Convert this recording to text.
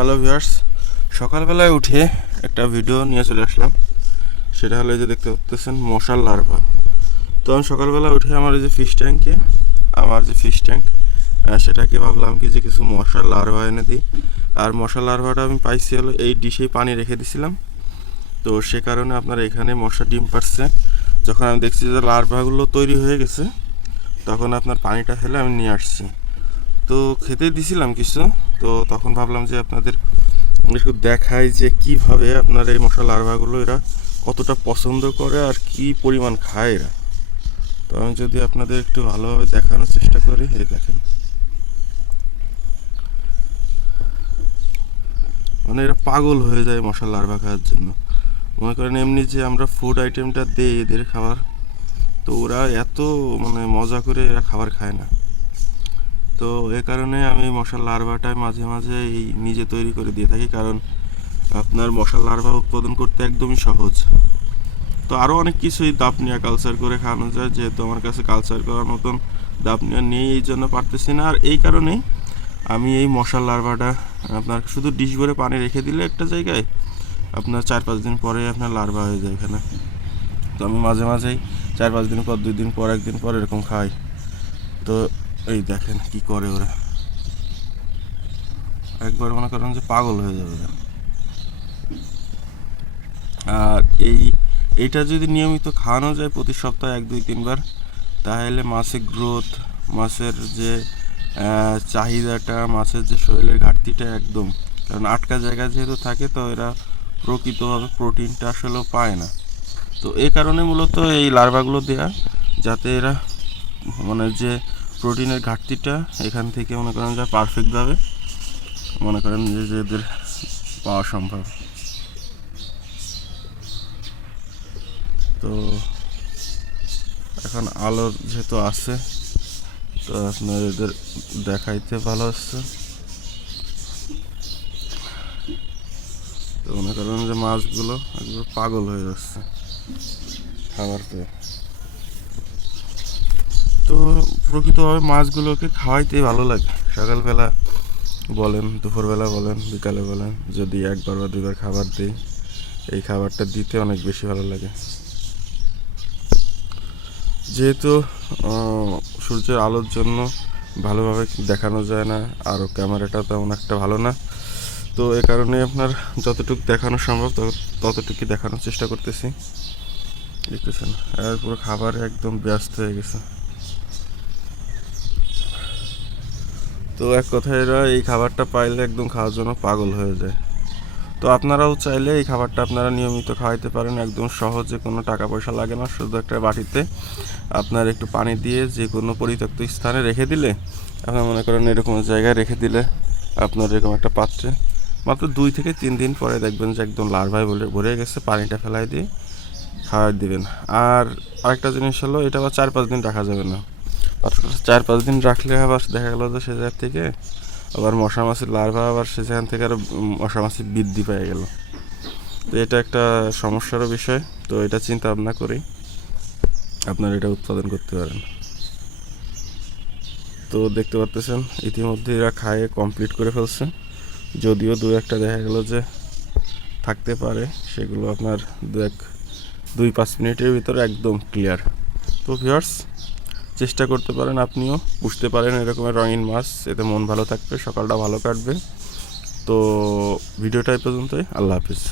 Hello viewers, সকালবেলায় উঠে একটা ভিডিও নিয়ে চলে আসলাম। সেটা হলো যে দেখতে পাচ্ছেন মশার লার্ভা। তো আমি সকালবেলা উঠে আমার যে ফিশ ট্যাঙ্কে আমার যে ফিশ ট্যাঙ্ক সেটাকে ভাবলাম কি যে কিছু মশার লার্ভা এনে দিই। আর মশার লার্ভাটা আমি পাইছি হলো এই ডিশেই পানি রেখে দিছিলাম। তো সে কারণে আপনার এখানে মশা ডিম পারছে যখন আমি দেখছি যে লার্ভাগুলো তৈরি হয়ে গেছে, তখন আপনার পানিটা ফেলে আমি নিয়ে আসছি। তো খেতে দিছিলাম কিছু, তো তখন ভাবলাম যে আপনাদের একটু দেখাই যে কীভাবে আপনার এই মশা লার্ভাগুলো এরা কতটা পছন্দ করে আর কি পরিমাণ খায় এরা। তো আমি যদি আপনাদের একটু ভালোভাবে দেখানোর চেষ্টা করি, এই দেখেন। মানে এরা পাগল হয়ে যায় মশলা লার্ভা খাওয়ার জন্য। মনে করেন এমনি যে আমরা ফুড আইটেমটা দেই এদের খাবার, তো ওরা এত মানে মজা করে এরা খাবার খায় না। তো এ কারণে আমি মশার লার্ভাটা মাঝে মাঝে এই নিজে তৈরি করে দিয়ে থাকি, কারণ আপনার মশার লার্ভা উৎপাদন করতে একদমই সহজ। তো আরও অনেক কিছুই দাপনিয়া কালচার করে খাওয়ানো যায়, যেহেতু আমার কাছে কালচার করার মতন দাপনিয়া নেই, এই জন্য পারতেছি না। আর এই কারণেই আমি এই মশার লার্ভাটা আপনার শুধু ডিশ ভরে পানি রেখে দিলে একটা জায়গায় আপনার চার পাঁচ দিন পরে আপনার লার্ভা হয়ে যায় এখানে। তো আমি মাঝে মাঝেই চার পাঁচ দিন পর, দুই দিন পর, একদিন পর এরকম খাই। তো এই দেখেন কি করে ওরা। একবার মনে করেন যে পাগল হয়ে যাবে আর এই, এইটা যদি নিয়মিত খাওয়ানো যায় প্রতি সপ্তাহে এক, দুই, তিনবার, তাহলে মাছের গ্রোথ, মাছের যে চাহিদাটা, মাছের যে শরীরের ঘাটতিটা একদম। কারণ আটকা জায়গা যেহেতু থাকে, তো এরা প্রকৃতভাবে প্রোটিনটা আসলেও পায় না। তো এই কারণে মূলত এই লার্ভাগুলো দেয়া, যাতে এরা মানে যে প্রোটিনের ঘাটতিটা এখান থেকে মনে করেন যে পারফেক্টভাবে মনে করেন এদের পাওয়া সম্ভব। তো এখন আলো যেহেতু আছে, তো আপনার এদের দেখাইতে ভালো হচ্ছে। তো মনে করেন যে মাছগুলো একবার পাগল হয়ে যাচ্ছে খাবার পেয়ে তো প্রকৃতভাবে মাছগুলোকে খাওয়াইতেই ভালো লাগে। সকালবেলা বলেন, দুপুরবেলা বলেন, বিকালে বলেন, যদি একবার বা দুবার খাবার দিই, এই খাবারটা দিতে অনেক বেশি ভালো লাগে। যেহেতু সূর্যের আলোর জন্য ভালোভাবে দেখানো যায় না আরও ক্যামেরাটা তেমন একটা ভালো না, তো এ কারণে আপনার যতটুকু দেখানো সম্ভব, তত- ততটুকুই দেখানোর চেষ্টা করতেছি। দেখতেছেন, আর পুরো খাবার একদম ব্যস্ত হয়ে গেছে। তো এক কথায় এরা এই খাবারটা পাইলে একদম খাওয়ার জন্য পাগল হয়ে যায়। তো আপনারাও চাইলে এই খাবারটা আপনারা নিয়মিত খাওয়াইতে পারেন, একদম সহজে কোনো টাকা পয়সা লাগে না, শুধু একটা বাটিতে আপনার একটু পানি দিয়ে যে কোনো পরিত্যক্ত স্থানে রেখে দিলে, আপনার মনে করেন এরকম জায়গায় রেখে দিলে আপনার এরকম একটা পাত্রে। মাত্র দুই থেকে তিন দিন পরে দেখবেন যে একদম লার্ভায় বলে ভরে গেছে, পানিটা ফেলাই দিয়ে খাওয়াই দিবেন। আর আরেকটা জিনিস হলো, এটা আবার চার পাঁচ দিন রাখা যাবে না। চার পাঁচ দিন রাখলে আবার দেখা গেল যে সে জায়গা থেকে আবার মশা মাছির লার্ভা আবার সেখান থেকে আরও মশা মাছি বৃদ্ধি পেয়ে গেল। তো এটা একটা সমস্যারও বিষয়, তো এটা চিন্তা ভাবনা করি আপনারা এটা উৎপাদন করতে পারেন। তো দেখতে পাচ্তেছেন ইতিমধ্যে এরা খায়ে কমপ্লিট করে ফেলছে। যদিও দু একটা দেখা গেল যে থাকতে পারে, সেগুলো আপনার দু এক দুই পাঁচ মিনিটের ভিতরে একদম ক্লিয়ার তো ভিউয়ার্স চেষ্টা করতে পারেন, আপনিও বুঝতে পারেন এরকমের রঙিন মাছ, এতে মন ভালো থাকবে, সকালটা ভালো কাটবে। তো ভিডিওটা এই পর্যন্তই, আল্লাহ হাফিজ।